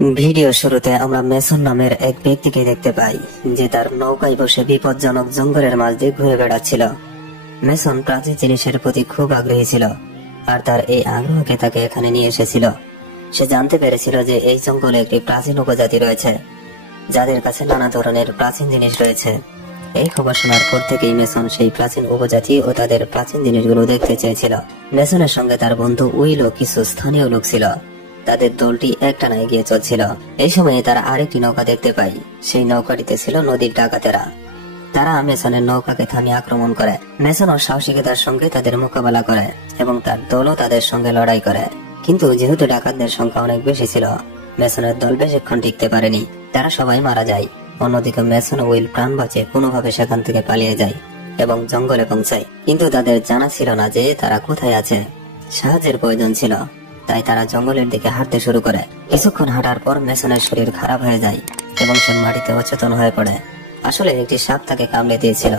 Video শুরুতে আমরা Mason নামের এক ব্যক্তিকে দেখতে পাই যে তার নৌকায় বসে বিপজ্জনক জঙ্গলের মাঝ দিয়ে ঘুরে বেড়াচ্ছিল। মেসন প্রাচীন জিনিসের প্রতি খুব আগ্রহী ছিল, আর তার এই আগ্রহকে তাকে এখানে নিয়ে এসেছিল। সে জানতে পেরেছিল যে এই জঙ্গলে একটি প্রাচীন উপজাতি রয়েছে যাদের কাছে নানা ধরনের প্রাচীন জিনিস রয়েছে। এই খবর শোনার পর থেকেই মেসন সেই প্রাচীন উপজাতি ও তাদের প্রাচীন জিনিসগুলো দেখতে চেয়েছিল। মেসনের সঙ্গে তার বন্ধু উইল ও কিছু স্থানীয় লোক ছিল। তাদের দলটি একটানা এগিয়ে চলছিল। এই সময়ে তারা আরেকটি নৌকা দেখতে পায়। সেই নৌকাটিতে ছিল নদীর ডাকাতেরা। তারা মেসনের নৌকাকে থামিয়ে আক্রমণ করে। মেসন ও সাহসিকতার সঙ্গে তাদের মোকাবেলা করে এবং তার দলও তাদের সঙ্গে লড়াই করে। কিন্তু যেহেতু ডাকাতদের সংখ্যা অনেক বেশি ছিল, মেসনের দল বেশিক্ষণ টিকতে পারেনি। তারা সবাই মারা যায়। অন্যদিকে মেসন ও উইল প্রাণ বাঁচিয়ে কোনোভাবে সেখান থেকে পালিয়ে যায় এবং জঙ্গলে পৌঁছায়। কিন্তু তাদের জানা ছিল না যে তারা কোথায় আছে। সাহায্যের প্রয়োজন ছিল, তাই তারা জঙ্গলের দিকে হাঁটতে শুরু করে। কিছুক্ষণ হাঁটার পর মেসনের শরীর খারাপ হয়ে যায় এবং সে মাটিতে অচেতন হয়ে পড়ে। আসলে একটি সাপ তাকে কামড়ে দিয়েছিল।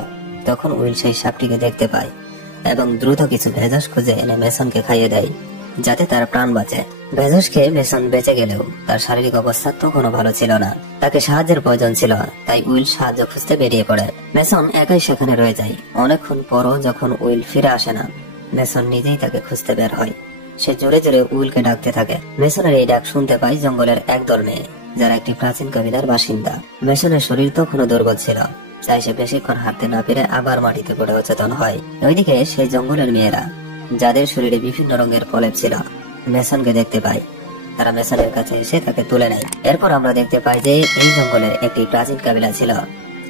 তখন উইল সেই সাপটিকে দেখতে পায় এবং দ্রুত কিছু ভেষজ খুঁজে এনে মেসনকে খাইয়ে দেয় যাতে তার প্রাণ বাঁচে। ভেষজ খেয়ে মেসন বেঁচে গেলেও তার শারীরিক অবস্থা তখনও ভালো ছিল না। তাকে সাহায্যের প্রয়োজন ছিল, তাই উইল সাহায্য খুঁজতে বেরিয়ে পড়ে। মেসন একাই সেখানে রয়ে যায়। অনেকক্ষণ পরও যখন উইল ফিরে আসে না, মেসন নিজেই তাকে খুঁজতে বের হয়। সে জোরে জোরে উইলকে ডাকতে থাকে। মেসনের এই ডাক শুনতে পায় জঙ্গলের একদল মেয়ে, যারা একটি প্রাচীন কবিলার বাসিন্দা। মেসনের শরীর তখনও দুর্বল ছিল, তাই সে বেশিক্ষণ হাঁটতে না পেরে আবার মাটিতে পড়ে অচেতন হয়। ওইদিকে সেই জঙ্গলের মেয়েরা, যাদের শরীরে বিভিন্ন রঙের প্রলেপ ছিল, মেসনকে দেখতে পায়। তারা মেসনের কাছে এসে তাকে তুলে নেয়। এরপর আমরা দেখতে পাই যে এই জঙ্গলের একটি প্রাচীন কাবিলা ছিল,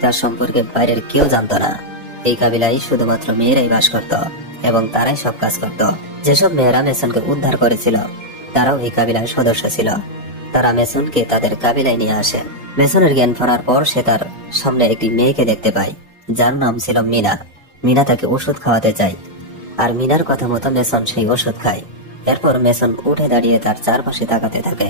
যার সম্পর্কে বাইরের কেউ জানত না। এই কাবিলায় শুধুমাত্র মেয়েরাই বাস করত এবং তারাই সব কাজ করত। যেসব মেয়েরা মেসনকে উদ্ধার করেছিল, তারাও এই কাবিলার সদস্য ছিল। তারা মেসনকে তাদের কাবিলায় নিয়ে আসে। মেসনের জ্ঞান ফেরার পর সে তার সামনে একটি মেয়েকে দেখতে পায়, যার নাম ছিল মিনা। মিনা তাকে ওষুধ খাওয়াতে চায়, আর মিনার কথা মতো মেসন সেই ওষুধ খায়। এরপর মেসন উঠে দাঁড়িয়ে তার চারপাশে তাকাতে থাকে।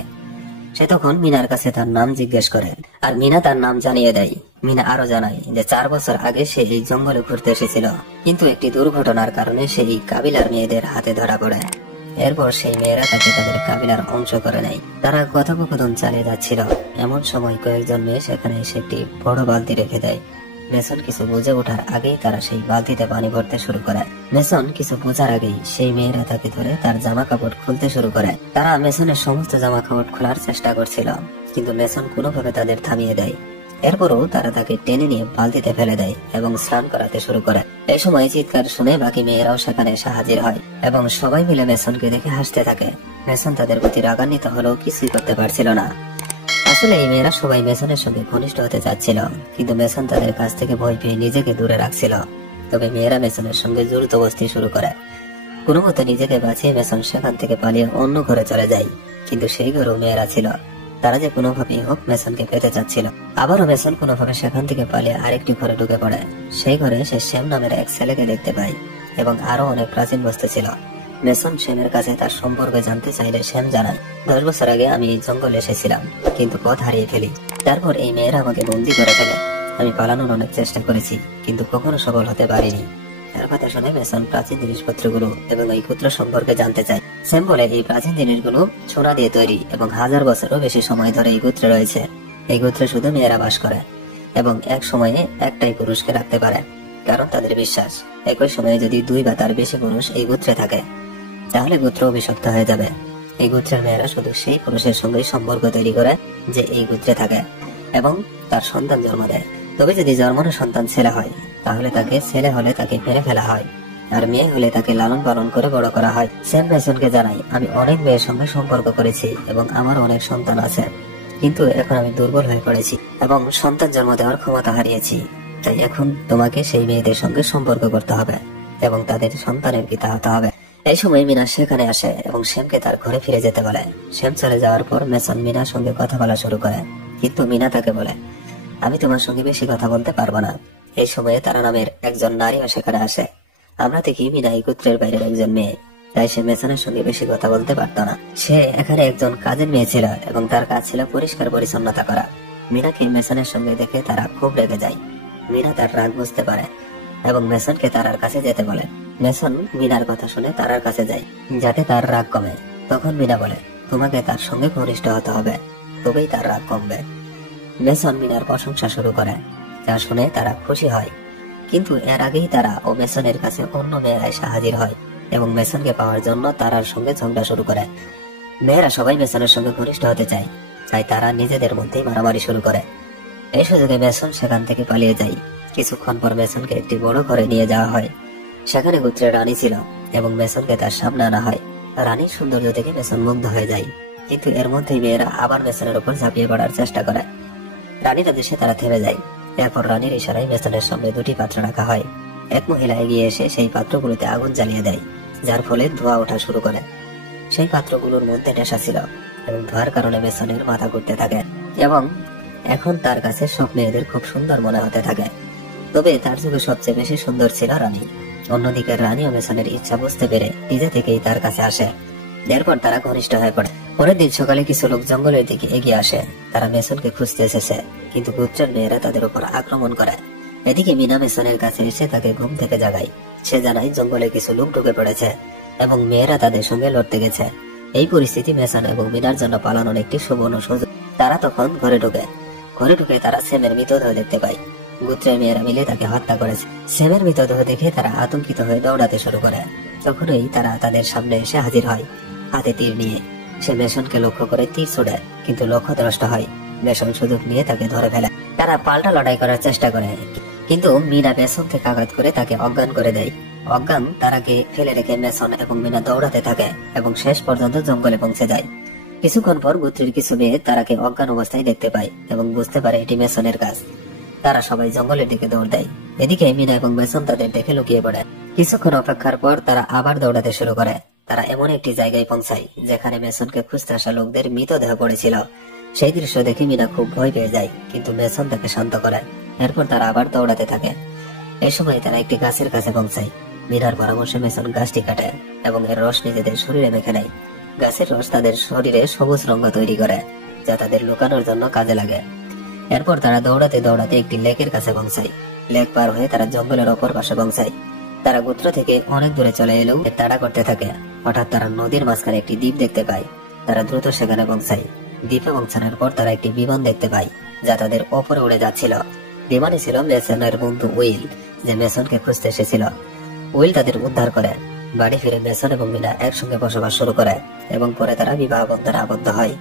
সে তখন মিনার কাছে তার নাম জিজ্ঞেস করে, আর মিনা তার নাম জানিয়ে দেয়। মিনা আরো জানায় যে 4 বছর আগে সে এই জঙ্গলে ঘুরতে এসেছিল, কিন্তু একটি দুর্ঘটনার কারণে সে এই কাবিলার মেয়েদের হাতে ধরা পড়ে। এরপর সেই মেয়েরা তাকে তাদের কাবিলার অংশ করে নেয়। তারা কথোপকথন চালিয়ে যাচ্ছিল। এমন সময় কয়েকজন মেয়ে সেখানে এসে একটি বড় বালতি রেখে দেয়। মেসন কিছু বুঝে ওঠার আগেই তারা সেই বালতিতে পানি ভরতে শুরু করে। মেসন কিছু বোঝার আগেই সেই মেয়েরা তাকে ধরে তার জামা কাপড় খুলতে শুরু করে। তারা মেসনের সমস্ত জামা কাপড় খোলার চেষ্টা করছিল, কিন্তু মেসন কোনোভাবে তাদের থামিয়ে দেয়। এরপরও তারা তাকে টেনে নিয়ে বালতিতে ফেলে দেয় এবং স্নান করাতে শুরু করে। এই সময় চিৎকার শুনে বাকি মেয়েরাও সেখানে এসে হাজির হয় এবং সবাই মিলে মেসনকে দেখে হাসতে থাকে। মেসন তাদের প্রতি রাগান্বিত হলেও কিছুই করতে পারছিল না। আসলে এই মেয়েরা সবাই মেসনের সঙ্গে ঘনিষ্ঠ হতে চাচ্ছিল, কিন্তু মেসন তাদের কাছ থেকে ভয় পেয়ে নিজেকে দূরে রাখছিল। তবে মেয়েরা মেসনের সঙ্গে জোরজবরদস্তি শুরু করে। কোনো মতে নিজেকে বাঁচিয়ে মেসন সেখান থেকে পালিয়ে অন্য ঘরে চলে যায়, কিন্তু সেই ঘরেও মেয়েরা ছিল। তারা যে কোনোভাবেই হোক মেসনকে পেতে চাচ্ছিল। আবারও মেসন কোনোভাবে সেখান থেকে পালিয়ে আরেকটি ঘরে ঢুকে পড়ে। সেই ঘরে সে শ্যাম নামের এক ছেলেকে দেখতে পায় এবং আরো অনেক প্রাচীন বস্তু ছিল। মেসন শ্যামের কাছে তার সম্পর্কে জানতে চাইলে শ্যাম জানায়, 10 বছর আগে আমি এই জঙ্গলে এসেছিলাম, কিন্তু পথ হারিয়ে ফেলি। তারপর এই মেয়েরা আমাকে বন্দি করে ফেলে। আমি পালানোর অনেক চেষ্টা করেছি, কিন্তু কখনো সফল হতে পারিনি। তার কথা শুনে মেসন প্রাচীন জিনিসপত্রগুলো এবং এই পুত্র সম্পর্কে জানতে চায়। শ্যাম বলে এই প্রাচীন জিনিসগুলো সোনা দিয়ে তৈরি এবং 1000 বছরও বেশি সময় ধরে এই গোত্রে রয়েছে। এই গোত্রে শুধু মেয়েরা বাস করে এবং এক সময়ে একটাই পুরুষকে রাখতে পারে, কারণ তাদের বিশ্বাস একই সময়ে যদি 2 বা তার বেশি পুরুষ এই গোত্রে থাকে, তাহলে গোত্র অভিশপ্ত হয়ে যাবে। এই গোত্রের মেয়েরা শুধু সেই পুরুষের সঙ্গে সম্পর্ক তৈরি করে যে এই গোত্রে থাকে এবং তার সন্তান জন্ম দেয়। তবে যদি জন্মানো সন্তান ছেলে হয়, তাহলে তাকে ছেলে হলে তাকে মেরে ফেলা হয়, আর মেয়ে হলে তাকে লালন পালন করে বড় করা হয়। শ্যাম মেসনকে জানাই, আমি অনেক মেয়ের সঙ্গে সম্পর্ক করেছি এবং আমার অনেক সন্তান আছে, কিন্তু এখন আমি দুর্বল হয়ে পড়েছি এবং সন্তান জন্ম দেওয়ার ক্ষমতা হারিয়েছি। তাই এখন তোমাকে সেই মেয়েদের সঙ্গে সম্পর্ক করতে হবে এবং তাদের সন্তানের পিতা হতে হবে। এই সময় মিনা সেখানে আসে এবং শ্যামকে তার ঘরে ফিরে যেতে বলে। শ্যাম চলে যাওয়ার পর মেসন মিনার সঙ্গে কথা বলা শুরু করে, কিন্তু মিনা তাকে বলে, আমি তোমার সঙ্গে বেশি কথা বলতে পারবো না। এই সময়ে তারা নামের একজন নারীও সেখানে আসে। আমরা দেখি মিনা এই গোত্রের বাইরের একজন মেয়ে, তাই সে মেসনের সঙ্গে বেশি কথা বলতে পারত না। সে এখানে একজন কাজের মেয়ে ছিল এবং তার কাজ ছিল পরিষ্কার পরিচ্ছন্নতা করা। মিনাকে মেসনের সঙ্গে দেখে তারা খুব রেগে যায়। মিনা তার রাগ বুঝতে পারে এবং মেসনকে তারার কাছে যেতে বলে। মেসন মিনার কথা শুনে তারার কাছে যায় যাতে তার রাগ কমে। তখন মিনা বলে, তোমাকে তার সঙ্গে ঘনিষ্ঠ হতে হবে, তবেই তার রাগ কমবে। মেসন মিনার প্রশংসা শুরু করে, যা শুনে তারা খুশি হয়। কিন্তু এর আগেই তারা ও মেসনের কাছে অন্য মেয়েরা এসে হাজির হয় এবং মেসনকে পাওয়ার জন্য তারার সঙ্গে ঝগড়া শুরু করে। মেয়েরা সবাই মেসনের সঙ্গে ঘনিষ্ঠ হতে চায়, তাই তারা নিজেদের মধ্যেই মারামারি শুরু করে। এই সুযোগে মেসন সেখান থেকে পালিয়ে যায়। কিছুক্ষণ পর মেসনকে একটি বড় ঘরে নিয়ে যাওয়া হয়। সেখানে গোত্রের রানী ছিল এবং মেসনকে তার সামনে আনা হয়। রানীর সৌন্দর্য দেখে মেসন মুগ্ধ হয়ে যায়, কিন্তু এর মধ্যেই মেয়েরা আবার মেসনের উপর ঝাঁপিয়ে পড়ার চেষ্টা করে। রানীর আদেশে তারা থেমে যায়। এরপর রানীর ইশারায় মেসনের সামনে দুটি পাত্র রাখা হয়। এক মহিলা এগিয়ে এসে সেই পাত্রগুলোতে আগুন জ্বালিয়ে দেয়, যার ফলে ধোঁয়া ওঠা শুরু করে। সেই পাত্রগুলোর মধ্যে নেশা ছিল এবং ধোঁয়ার কারণে মেসনের মাথা ঘুরতে থাকে এবং এখন তার কাছে সব মেয়েদের খুব সুন্দর মনে হতে থাকে। তবে তার যুগে সবচেয়ে বেশি সুন্দর ছিল রানী। অন্যদিকে রানী ও মেসনের ইচ্ছা বুঝতে পেরে নিজে থেকেই তার কাছে আসে। এরপর তারা ঘনিষ্ঠ হয়ে পড়ে। পরের দিন সকালে কিছু লোক জঙ্গলের দিকে এগিয়ে আসে। তারা মেসনকে খুঁজতে এসেছে, কিন্তু গোত্রের মেয়েরা তাদের উপর আক্রমণ করে। এদিকে মিনা মেসনের কাছে এসে তাকে ঘুম থেকে জাগায়। সে জানায় জঙ্গলে কিছু লোক ঢুকে পড়েছে এবং মেয়েরা তাদের সঙ্গে লড়তে গেছে। এই পরিস্থিতি মেসন এবং মিনার জন্য পালানোর একটি সুবর্ণ সুযোগ। তারা তখন ঘরে ঢুকে তারা সেমের মৃতদেহ দেখতে পায়। গোত্রের মেয়েরা মিলে তাকে হত্যা করেছে। সেমের মৃতদেহ দেখে তারা আতঙ্কিত হয়ে দৌড়াতে শুরু করে। তখনই তারা তাদের সামনে এসে হাজির হয়, হাতে তীর নিয়ে। সে মেসনকে লক্ষ্য করে তীর ছোড়ে, কিন্তু লক্ষ্য দ্রষ্ট হয়। মেসন সুযোগ নিয়ে তাকে ধরে ফেলে। তারা পাল্টা লড়াই করার চেষ্টা করে, কিন্তু মিনা মেসন থেকে আঘাত করে তাকে অজ্ঞান করে দেয়। অজ্ঞান তারাকে ফেলে রেখে মেসন এবং মিনা দৌড়াতে থাকে এবং শেষ পর্যন্ত জঙ্গলে পৌঁছে যায়। কিছুক্ষণ পর গোত্রের কিছু মেয়ে তারাকে অজ্ঞান অবস্থায় দেখতে পায় এবং বুঝতে পারে এটি মেসনের কাজ। তারা সবাই জঙ্গলের দিকে দৌড় দেয়। এদিকে মিনা এবং মেসন তাদের দেখে লুকিয়ে পড়ে। কিছুক্ষণ অপেক্ষার পর তারা আবার দৌড়াতে শুরু করে। তারা এমন একটি জায়গায় পৌঁছায় যেখানে মেসনকে খুঁজতে আসা লোকদের মৃতদেহ পড়েছিল। সেই দৃশ্য দেখে মিনা খুব ভয় পেয়ে যায়, কিন্তু মেসন তাকে শান্ত করে। এরপর তারা আবার দৌড়াতে থাকে। এই সময় তারা একটি গাছের কাছে পৌঁছায়। মিনার পরামর্শে মেসন গাছটি কাটে এবং এর রস নিজেদের শরীরে মেখে নেয়। গাছের রস তাদের শরীরে সবুজ রঙ তৈরি করে, যা তাদের লুকানোর জন্য কাজে লাগে। এরপর তারা দৌড়াতে দৌড়াতে একটি লেকের কাছে পৌঁছায়। লেক পার হয়ে তারা জঙ্গলের অপর পাশে পৌঁছায়। তারা গোত্র থেকে অনেক দূরে চলে এলেও তাড়া করতে থাকে। হঠাৎ তারা নদীর মাঝখানে একটি দ্বীপ দেখতে পায়। তারা দ্রুত সেখানে পৌঁছায়। দ্বীপে পৌঁছানোর পর তারা একটি বিমান দেখতে পায়, যা তাদের ওপরে উড়ে যাচ্ছিল। বিমানে ছিল মেসনের বন্ধু উইল, যে মেসনকে খুঁজতে এসেছিল। উইল তাদের উদ্ধার করে। বাড়ি ফিরে মেসন এবং মিনা একসঙ্গে বসবাস শুরু করে এবং পরে তারা বিবাহ বন্ধনে আবদ্ধ হয়।